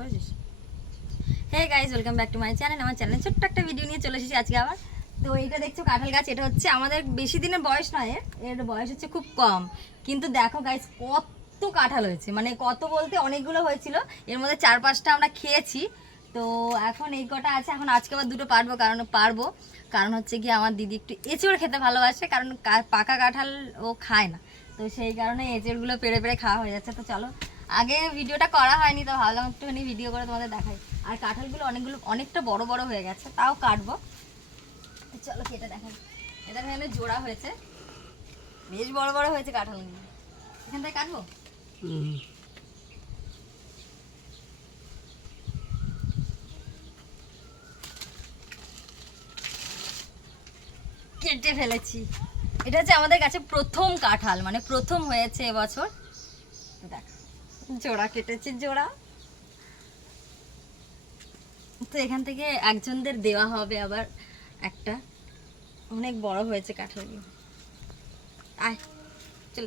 করেছিস? Hey guys, welcome back to my channel. আমার চ্যানেলে ছোট্ট একটা ভিডিও নিয়ে চলে এসেছি আজকে আবার। তো এইটা দেখছো কাঁঠাল গাছ, এটা হচ্ছে আমাদের বেশি দিনের বয়স নয়, এর বয়স হচ্ছে খুব কম। কিন্তু দেখো গাইজ কত কাঁঠাল হয়েছে, মানে কত বলতে অনেকগুলো হয়েছিল, এর মধ্যে 4-5টা আমরা খেয়েছি। তো এখন এই কটা আছে, এখন আজকে আবার 2টো কারণ হচ্ছে কি আমার দিদি একটু এঁচড় খেতে ভালোবাসে, কারণ পাকা কাঁঠাল ও খায় না। তো সেই কারণে এঁচড়গুলো পেড়ে পেড়ে খাওয়া হয়ে যাচ্ছে। তো চলো, আগে ভিডিওটা করা হয়নি, তো ভাবলাম একটুখানি ভিডিও করে তোমাদের দেখাই। আর কাঁঠালগুলো অনেকটা বড় বড় হয়ে গেছে, তাও কাটবো। চলো কেটে দেখাই। এটা এখানে জোড়া হয়েছে, বেশ বড় বড় হয়েছে কাঁঠালগুলো। এখান থেকে কাটবো। কেটে ফেলেছি। এটা হচ্ছে আমাদের কাছে প্রথম কাঁঠাল, মানে প্রথম হয়েছে এবছর। দেখ, জোড়া কেটেছি, জোড়া। তো এখান থেকে একজনদের দেওয়া হবে আবার একটা। অনেক বড় হয়েছে কাঁঠালগুলো। আয়।